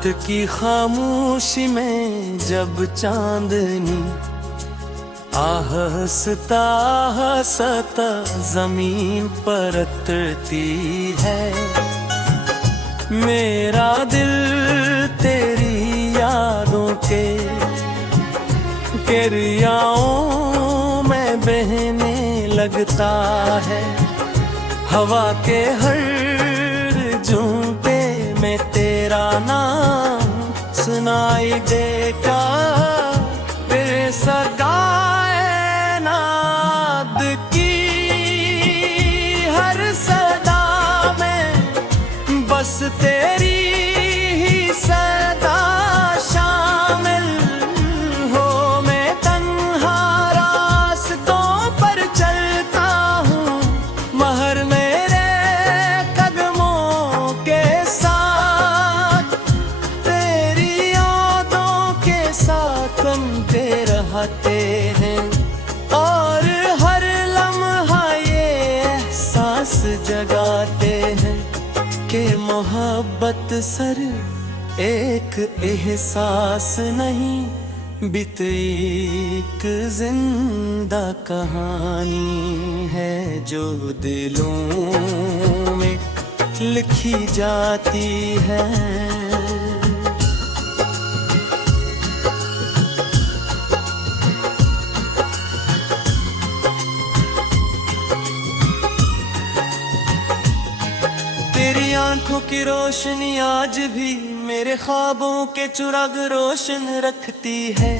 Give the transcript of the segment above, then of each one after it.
रात की खामोशी में जब चांदनी आहस्ता आहस्ता जमीन पर उतरती है, मेरा दिल तेरी यादों के रियाओं में बहने लगता है। हवा के हर झोंके में तेरा नाम सुनाई देगा, तेरे कायनात की हर सदा में बस तेरी ही सदा शामिल हो। मैं तन्हा रास्तों पर चलता हूँ, महर मेरे कदमों के साथ, तेरी यादों के साथ बनते रहते हैं। और हर लम्हा ये एहसास जगाते हैं कि मोहब्बत सर एक एहसास नहीं, बीते एक जिंदा कहानी है जो दिलों में लिखी जाती है। तेरी आंखों की रोशनी आज भी मेरे ख्वाबों के चिराग रोशन रखती है।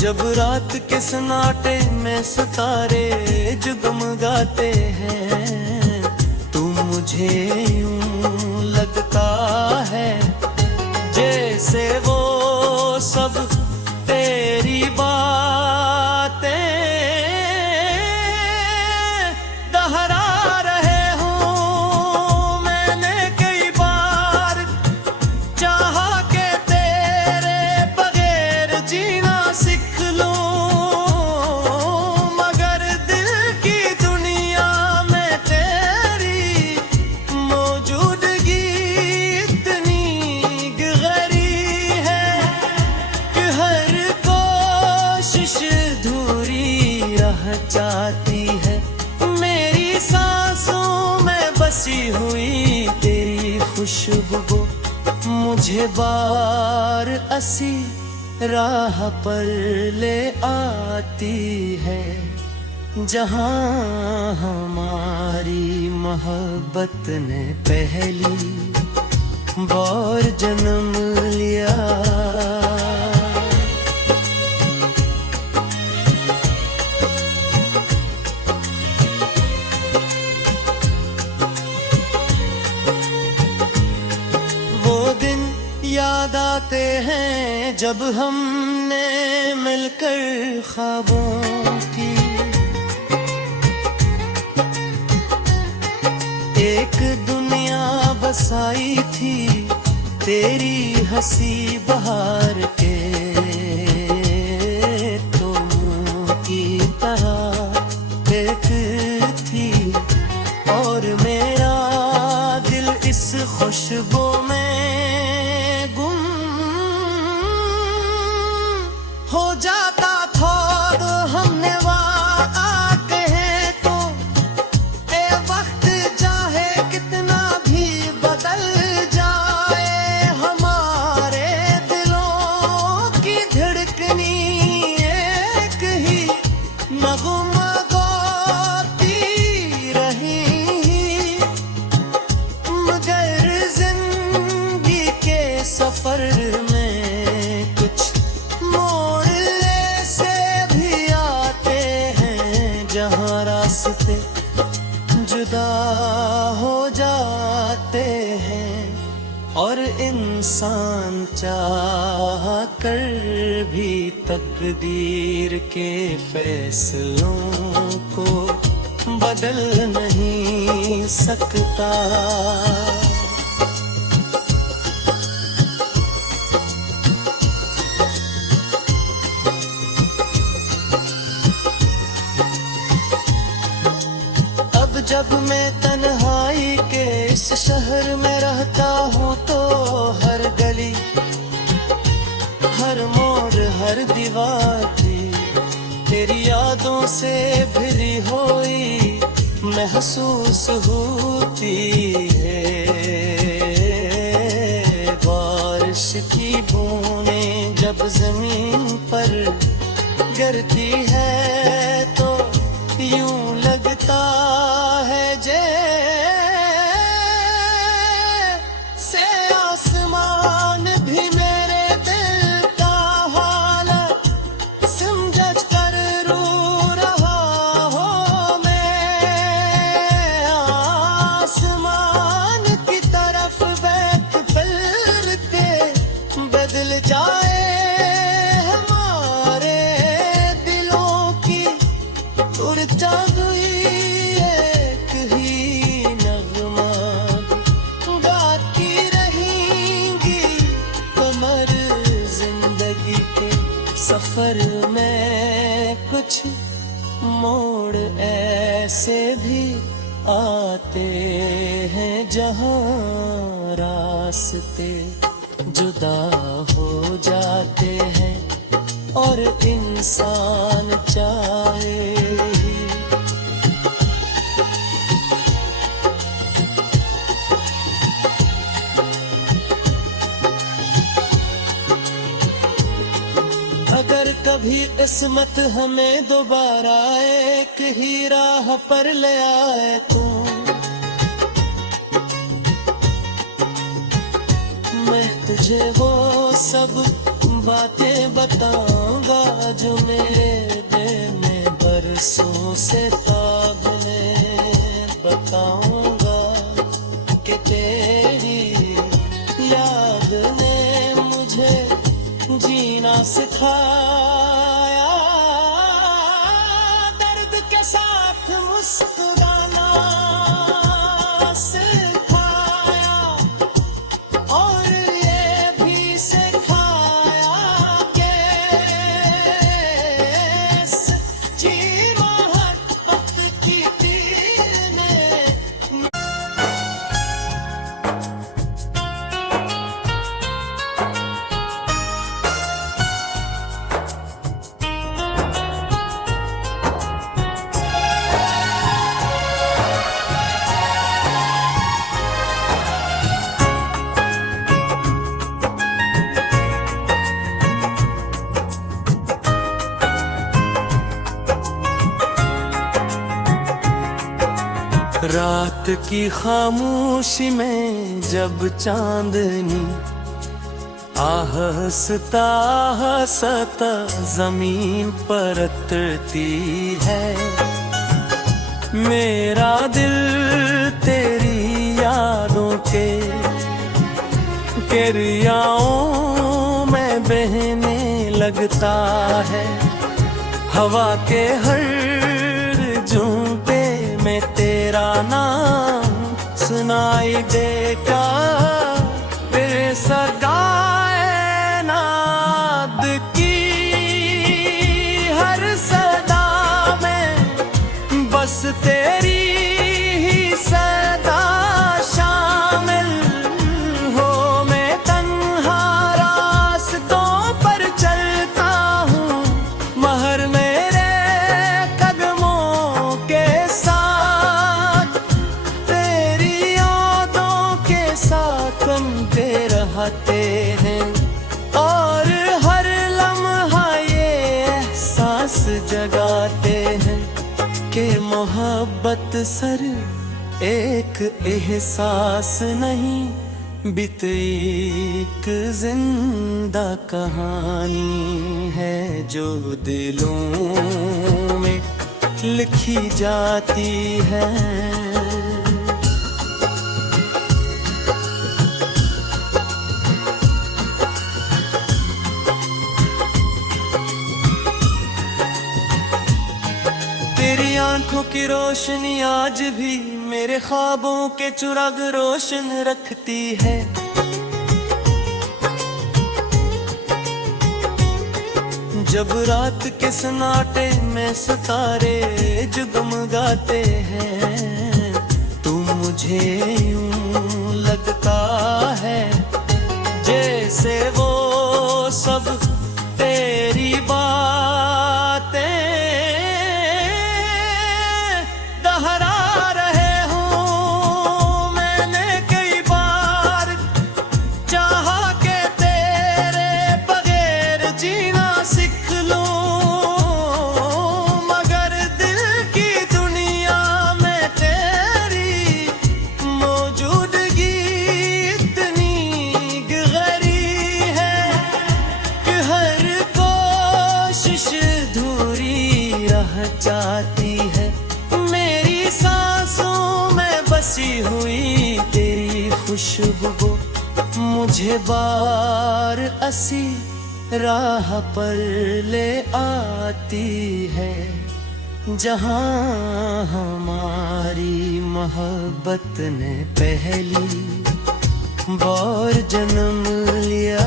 जब रात के सन्नाटे में सितारे जगमगाते हैं, तू मुझे यूं लगता है जैसे वो सब तेरी बातें दोहरा रहे हूँ। मैंने कई बार चाहा के तेरे बगैर जीना सीख लूं, मगर दिल की दुनिया में तेरी मौजूदगी इतनी गहरी है कि हर कोशिश अधूरी रह जाती है। मेरी सांसों में बसी हुई तेरी खुशबू मुझे बार असी राह पर ले आती है, जहां हमारी मोहब्बत ने पहली बार जन्म लिया। याद आते हैं जब हमने मिलकर ख्वाबों की एक दुनिया बसाई थी, तेरी हंसी बहार के तुम की तरह एक थी, और मेरा दिल इस खुशबू में हो जाता था। हमने वादा कहे तो ए वक्त चाहे कितना भी बदल जाए, हमारे दिलों की धड़कनी एक ही नगमा गाती रही, मगर जिंदगी के सफर में कुछ रास्ते जुदा हो जाते हैं, और इंसान चाह कर भी तकदीर के फैसलों को बदल नहीं सकता। जब मैं तन्हाई इस शहर में रहता हूँ तो हर गली, हर मोड़, हर दीवार भी तेरी यादों से भरी हुई महसूस होती है। बारिश की बूंदें जब जमीन पर गिरती है तो यूं लगता है जैसे आसमान भी मेरे दिल का हालत समझ कर रो रहा हो। मैं आसमान की तरफ बैठ पल के बदल जाए हमारे दिलों की उड़ता हुई एक ही नगमा गाती रहेंगी कमर जिंदगी के सफर में। कुछ मोड़ ऐसे भी आते हैं जहां रास्ते जुदा हो जाते हैं और इंसान चाहे अगर कभी किस्मत हमें दोबारा एक ही राह पर ले आए तो मैं तुझे वो सब बातें बताऊंगा जो मेरे दिल में बरसों से ख्वाब में बताऊंगा कि तेरी याद ने मुझे जीना सिखाया। दर्द के साथ मुस्कुराना सिखाया और ये भी सिखाया कि सच्ची मोहब्बत की तीर ने रात की खामोशी में जब चांदनी आहस्ता आहस्ता जमीन पर उतरती है, मेरा दिल तेरी यादों के दरियाओं में बहने लगता है। हवा के हर झोंके में तेरा नाम सुनाई देगा, तेरे सगाए नाद की हर सदा में बस तेरी ही सदा शामिल हो। मैं तन्हा रास्तों पर चलता हूँ, महर मेरे कदमों के साथ तेरी यादों के साथ बनते रहते हैं और हर लम्हा ये एहसास जगाते हैं कि मोहब्बत सर एक एहसास नहीं बीत एक जिंदा कहानी है जो दिलों में लिखी जाती है। तेरी आंखों की रोशनी आज भी मेरे ख्वाबों के चिराग रोशन रखती है। जब रात के सन्नाटे में सितारे जगमगाते हैं, तुम मुझे यूं लगता है जैसे वो सब तेरी बातें दोहरा रहे हूँ। मैंने कई बार चाहा के तेरे बगैर जीना सीख लूं, मगर दिल की दुनिया में तेरी मौजूदगी इतनी गहरी है कि हर कोशिश अधूरी रह जाती है। मेरी सांसों में बसी हुई तेरी खुशबू मुझे बार असी राह पर ले आती है, जहां हमारी मोहब्बत ने पहली बार जन्म लिया।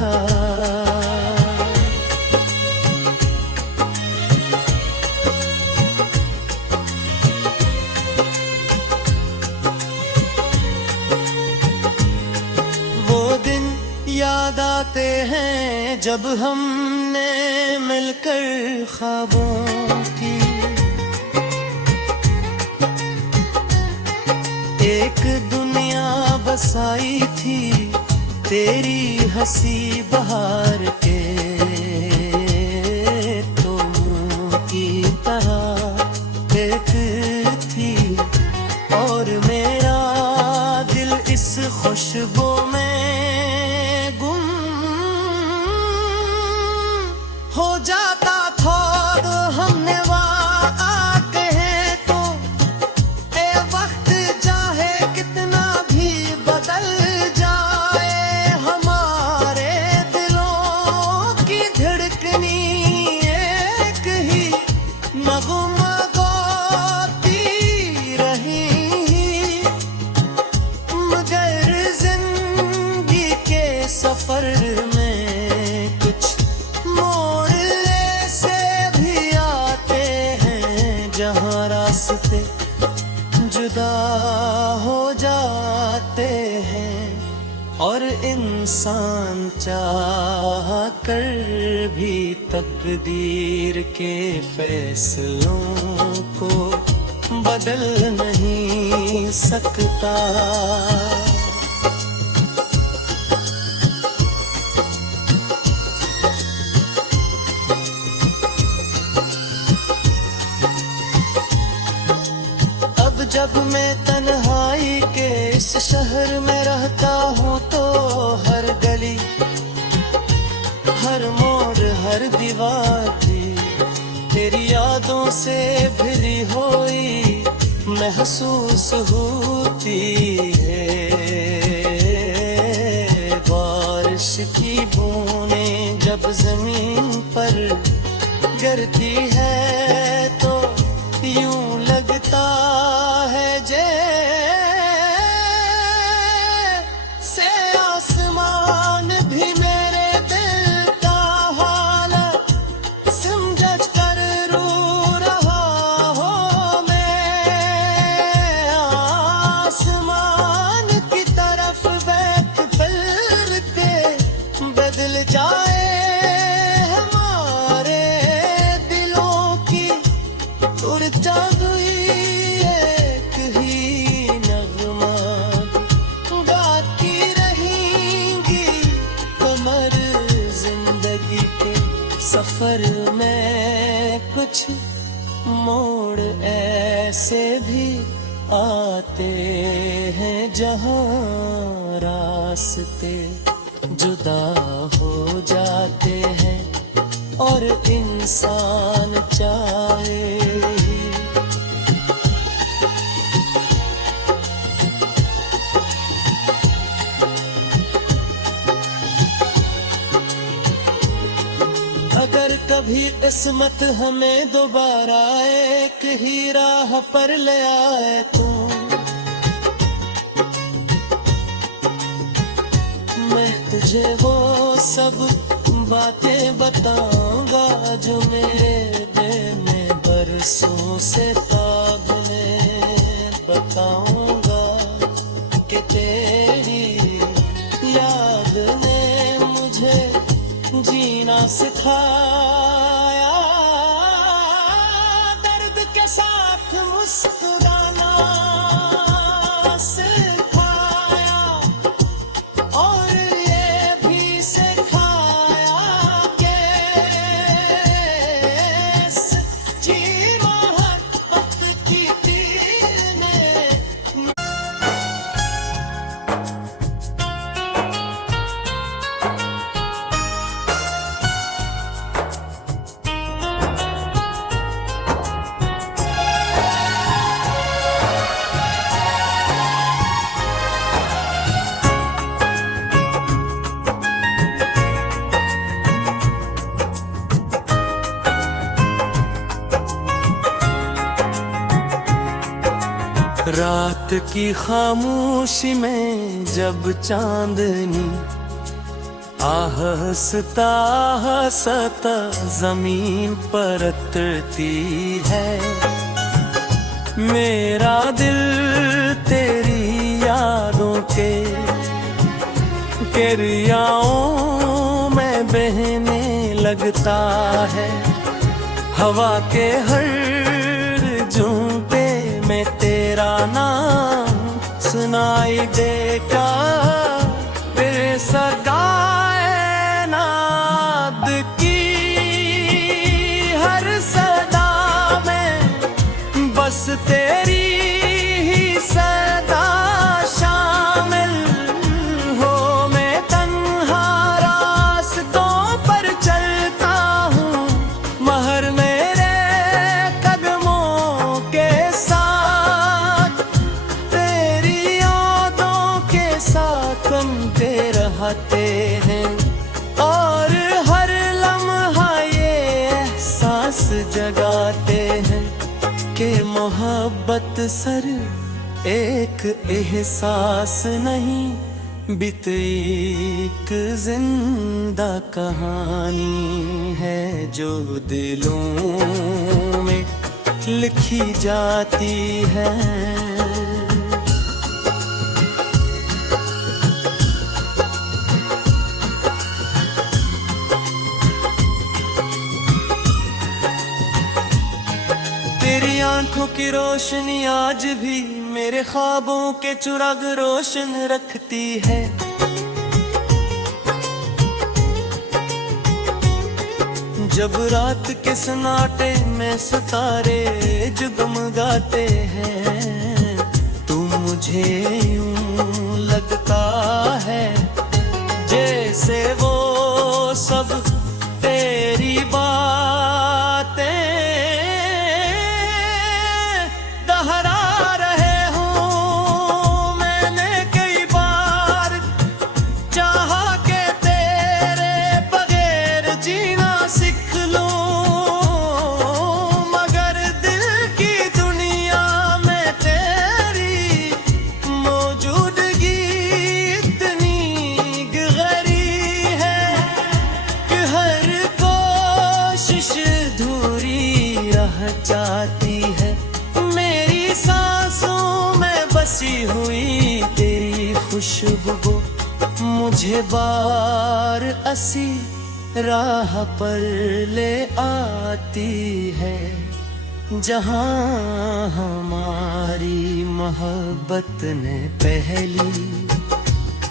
याद आते हैं जब हमने मिलकर ख्वाबों की एक दुनिया बसाई थी, तेरी हंसी बहार के तुम की तरह एक थी, और मेरा दिल इस खुशबू में हो जाता था। हमने वहाँ कहे तो ए वक्त चाहे कितना भी बदल जाए, हमारे दिलों की धड़कनी एक ही नगमा गाती रही, मगर जिंदगी के सफर में कुछ जहाँ रास्ते जुदा हो जाते हैं और इंसान चाह कर भी तकदीर के फैसलों को बदल नहीं सकता। जब मैं तन्हाई के इस शहर में रहता हूँ तो हर गली हर मोड़ हर दीवार भी तेरी यादों से भरी हुई महसूस होती है। बारिश की बूंदें जब जमीन पर गिरती है तो यूं लगता है जैसे आसमान भी मेरे दिल का हाल समझ कर रो रहा हो। मैं आसमान की तरफ बैठ पल के बदल जाए हमारे दिलों की उर्जा सफर में कुछ मोड़ ऐसे भी आते हैं जहां रास्ते जुदा हो जाते हैं और इंसान चाहे अगर कभी किस्मत हमें दोबारा एक ही राह पर ले आए तो मैं तुझे वो सब बातें बताऊंगा जो मेरे दिल में बरसों से ताब ने बताऊंगा। सिखाया, दर्द के साथ मुस्कुराना सिखाया, और ये भी सिखाया कि सच्ची मोहब्बत की तीर में। रात की खामोशी में जब चांदनी आहस्ता आहस्ता जमीन पर उतरती है, मेरा दिल तेरी यादों के दरियाओं में बहने लगता है। हवा के हर झोंके में तेरा नाम सुनाई देगा, बेसगाए नाद की हर सदा में बस तेरी ही सदा शामिल हो। मैं तन्हा रास्तों पर चलता हूँ, महर मेरे कदमों के साथ, तेरी यादों के साथ बनते रहते हैं, और हर लम्हा ये एहसास जगाते हैं कि मोहब्बत सर एक एहसास नहीं, बीते एक जिंदा कहानी है जो दिलों में लिखी जाती है। तेरी आंखों की रोशनी आज भी मेरे ख्वाबों के चिराग रोशन रखती है। जब रात के सन्नाटे में सितारे जगमगाते हैं, तू मुझे यूं लगता है जैसे वो सब तेरी बातें दोहरा रहे हूँ। मैंने कई बार चाहा कि तेरे बगैर जीना सीख लूं, मगर दिल की दुनिया में तेरी मौजूदगी इतनी गहरी है कि हर कोशिश अधूरी रह जाती है। मेरी सांसों में बसी हुई तेरी खुशबू मुझे बार असी राह पर ले आती है, जहां हमारी मोहब्बत ने पहली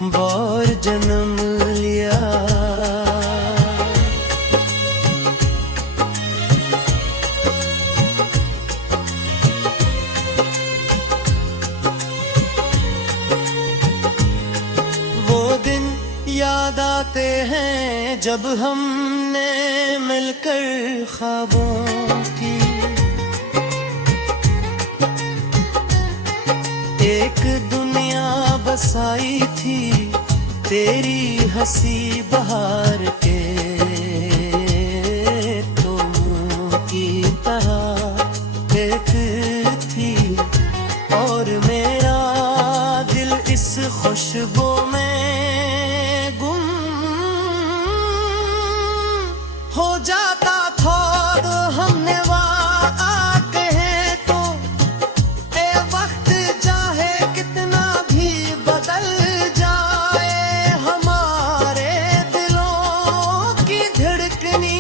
बार जन्म लिया। याद आते हैं जब हमने मिलकर ख्वाबों की एक दुनिया बसाई थी, तेरी हंसी बहार के तुम की तरह एक थी, और मेरा दिल इस खुशबू में हो जाता था। हमने वादा कहे तो ए वक्त चाहे कितना भी बदल जाए, हमारे दिलों की धड़कनी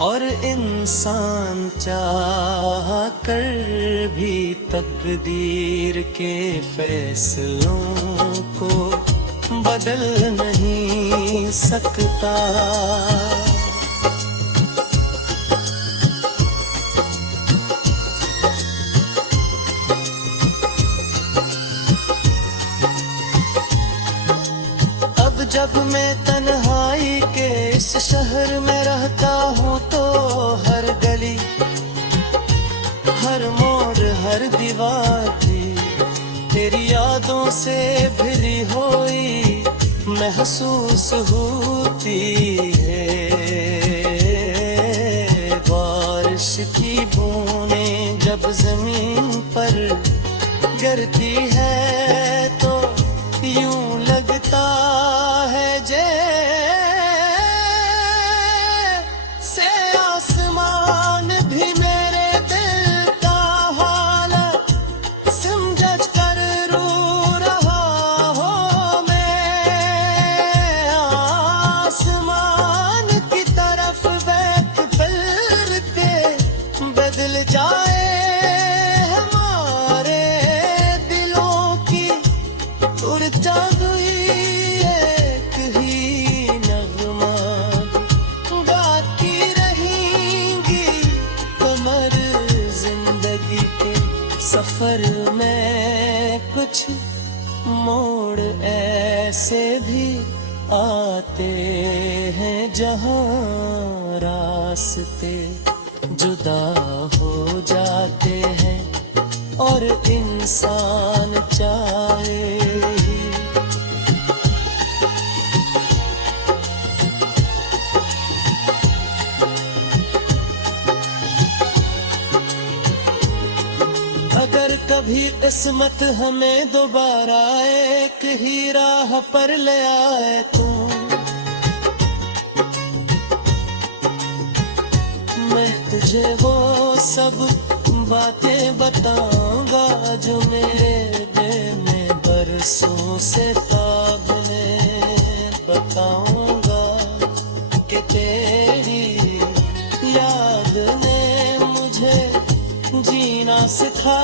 और इंसान चाह कर भी तकदीर के फैसलों को बदल नहीं सकता। जब मैं तन्हाई के इस शहर में रहता हूँ तो हर गली, हर मोड़, हर दीवार भी तेरी यादों से भरी हुई महसूस होती है। बारिश की बूंदें जब जमीन पर गिरती है तो यूं लगता है जैसे आसमान भी मेरे दिल का हालत समझ कर रो रहा हो। मैं आसमान की तरफ बैठ फिरते बदल जाए हमारे दिलों की उड़ता सफर में कुछ मोड़ ऐसे भी आते हैं जहां रास्ते जुदा हो जाते हैं और इंसान चाहे अगर कभी किस्मत हमें दोबारा एक ही राह पर ले आए तो मैं तुझे वो सब बातें बताऊंगा जो मेरे दिल में बरसों से ख्वाब में बताऊंगा कि तेरी याद ने मुझे जीना सिखा